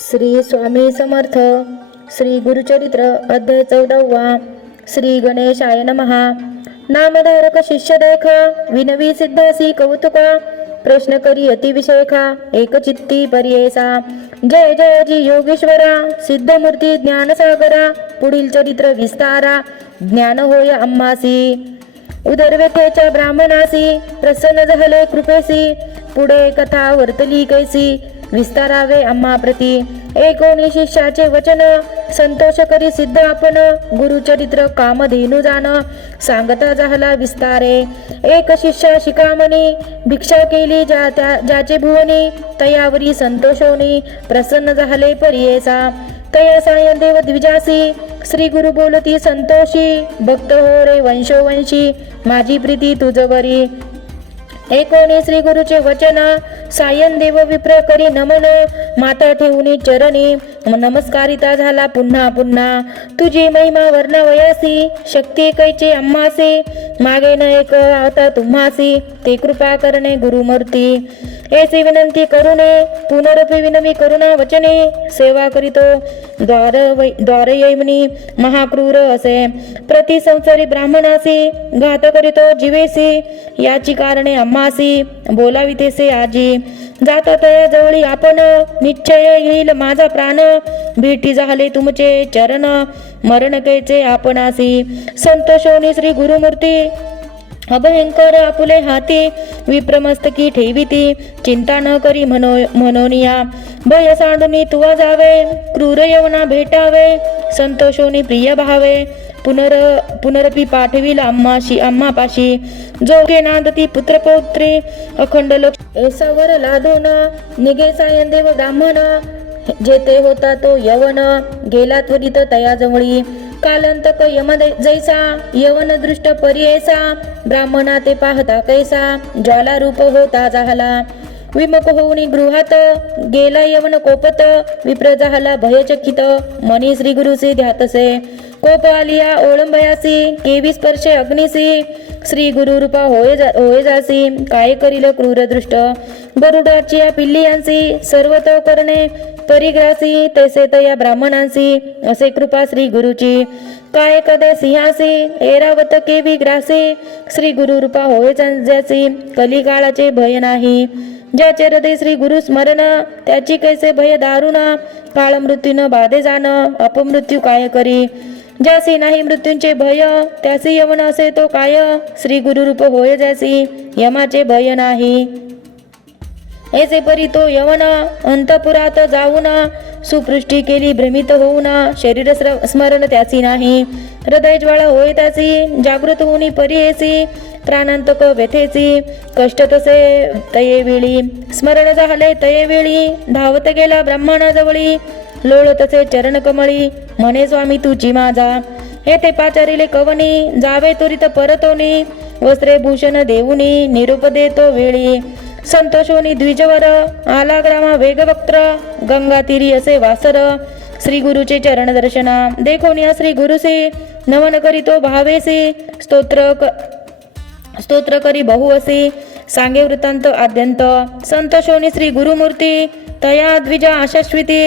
श्री स्वामी समर्थ श्री गुरुचरित्र अध्याय चौदावा श्री गणेशाय नमहा नामधारक शिष्य देख विनवी सिद्धासी कौतुका प्रश्न करी अतिविषयखा एकचित्ती पर्येसा. जय जय जी योगेश्वरा सिद्धमूर्ती ज्ञानसागरा पुढील चरित्र विस्तारा ज्ञान होय अम्मासी. उदरव्यथेच्या ब्राह्मणासी प्रसन्न झाले कृपेसी पुढे कथा वर्तली कैसी. विस्तारावे आम्हा प्रती. एकोणी शिष्याचे वचन. संतोष करी सिद्ध आपण. गुरुचरित्र कामधेनु जाण सांगता झाला विस्तारे. एक शिष्य शिकामणी. भिक्षा केली ज्या त्या ज्याचे भुवनी. तयावरी संतोषोनी प्रसन्न झाले पर्येसा तया सायदेव द्विजासी. श्री गुरु बोलती संतोषी. भक्त हो रे वंशोवंशी. माझी प्रीती तुझवरी एकोणी श्री गुरुचे वचन सायन देव विप्र करी नमन माता ठेवून चरणी. नमस्कारिता झाला पुन्हा पुन्हा. तुझी महिमा वर्णवयासी शक्ती कैचे अम्मासी. मागे न एक आता तुम्हासी ते कृपा करणे गुरुमूर्ती. ऐसी विनंती करुणे पुनरपि विनमी करुणा वचने सेवा करीतो. द्वार वै द्वारयैमनी महाक्रूर असे. प्रति संसारी ब्राह्मणासी घात करीतो जीवेसी. याची कारणे अम्मासी बोलावितेसे आजी. जाता तया जवळी आपण निश्चय येईल माझा प्राण. भेटी झाले तुमचे चरण मरण कैचे आपणासी. संतोषोनी श्री गुरुमूर्ती अभयंकर आपुले हाती विप्रमस्तकी ठेविती. चिंता न करी मनो मनोनिया भय सांडुनी तुवा जावे क्रूर यवना भेटावे संतोषोनी प्रिय भावे. पुनर पुनरपी पाठविल अम्माशी अम्मापाशी जोगे नांदती पुत्रपौत्री अखंड लक्ष. एसावर लादून निगे सायन देव ब्राह्मण. जेते होता तो यवन गेला त्वरित तयाजवळी. कालंतक यम जैसा यवन दृष्ट पर्येसा ब्राह्मणा ते पाहता कैसा ज्वाला रूप होता जाहला। विमुख होऊन गृहात गेला यवन कोपत विप्र जाहला भयचकित मनी श्री गुरुसी ध्यातसे। कोप आलिया ओळंबयासी केवी स्पर्शे अग्निसी श्री गुरुरूपा होय जा होय जासी काय करील क्रूरदृष्ट। गरुडाची या पिल्लियांसी सर्वतो करणे परिग्रासी तैसे तया ब्राह्मणांसी असे कृपा श्री गुरुची. काय कदे सिंहासी एरावत केवी ग्रासी श्री गुरुरूपा होय ज्याची कलिकाळाचे भय नाही. ज्याचे हृदय श्री गुरु स्मरण त्याची कैसे भय दारुण? काळ मृत्यून बाधे जाण अपमृत्यू काय करी? ज्यासी नाही मृत्यूंचे भय त्यासी यवन असे तो काय? श्री गुरुरूप होय ज्यासी यमाचे भय नाही. ऐसे परी तो यवन अंतपुरात जाऊन सुपृष्टी केली भ्रमित होऊन शरीर स्मरण त्याची नाही. हृदय ज्वाळा होय त्याची जागृत होऊन परियेसी प्राणांतक व्यथेची कष्ट तसे तये वेळी. स्मरण झाले तये वेळी धावत गेला ब्रह्माणाजवळी लोळ तसे चरण कमळी म्हणे स्वामी तुची माझा. हे ते पाचारिले कवनी जावे तुरित परतोनी वस्त्रे भूषण देऊनी निरूप देतो वेळी. संतोषोनी द्विजवर आला ग्रामा वेगवक्त्र गंगा तीरी असे वासर श्री गुरुचे चरण दर्शना. देखोनिया श्री गुरुसे नमन करीतो भावेसी स्तोत्र क स्तोत्र करी बहु असे. सांगे वृत्तांत आद्यंत. संतोषोनी श्री गुरुमूर्ती तया द्विजा आशाश्विती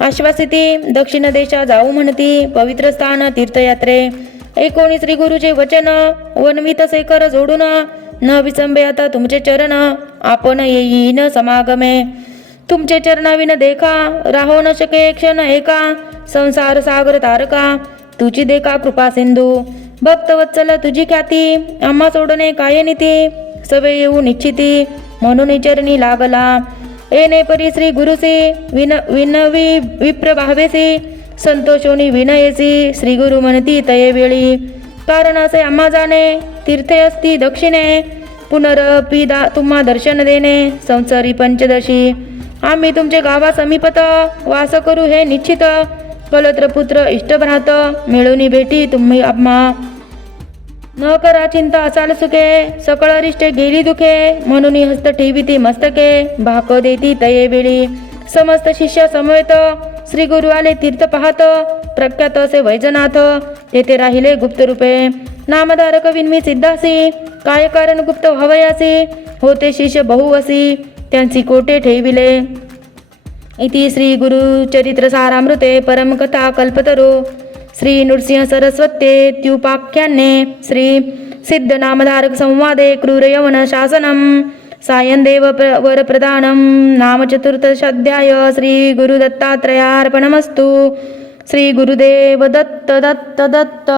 आश्वासिती दक्षिण देशा जाऊ म्हणती पवित्र स्थान तीर्थयात्रे. एकोणी श्री गुरुचे वचन वनवित सेकर जोडून न विसंबे आता तुमचे चरण. आपण येईन समागमे. तुमचे चरणाविन देखा राहो न शके क्षण एका. संसार सागर तारका तुझी देखा कृपा सिंधू. भक्तवत्सल तुझी ख्याती आम्हा सोडणे काय नीती? सवे येऊ निश्चिती म्हणून चरणी लागला. येणे परी श्री गुरुसी विन विनवी विप्र भावेसी संतोषोनी विनयसी श्री गुरु म्हणती तये वेळी. कारण असे आम्हा जाणे तीर्थे असती दक्षिणे. पुनरपिदा तुम्हा दर्शन देणे संसारी पंचदशी. आम्ही तुमचे गावा समीपत वास करू हे निश्चित. कलत्र पुत्र इष्टभ्रात मिळून भेटी तुम्ही आम्हा. न करा चिंता असाल सुखे सकळ रिष्टे गेली दुखे म्हणून हस्त ठेविती मस्तके भाक देती तये वेळी. समस्त शिष्य समवेत श्री गुरु आले तीर्थ पाहत प्रख्यात असे वैजनाथ तेथे राहिले गुप्त रूपे नामधारक विन्मी सिद्धासी काय कारण गुप्त हवयासी होते शिष्य बहुवसी त्यांची कोटे ठेविले? इति श्रीगुरुचरित्रसारामृते परमकथा कल्पतरो। श्री नृसिंहसरस्वत्येत्युपाख्याने श्री सिद्धनामधारकसंवादे क्रूरयवनशासनं सायन्देव प्र- वरप्रदानं नाम श्रीगुरुदत्तात्रयार्पणमस्तु श्रीगुरुदेव दत्त दत्त दत्त।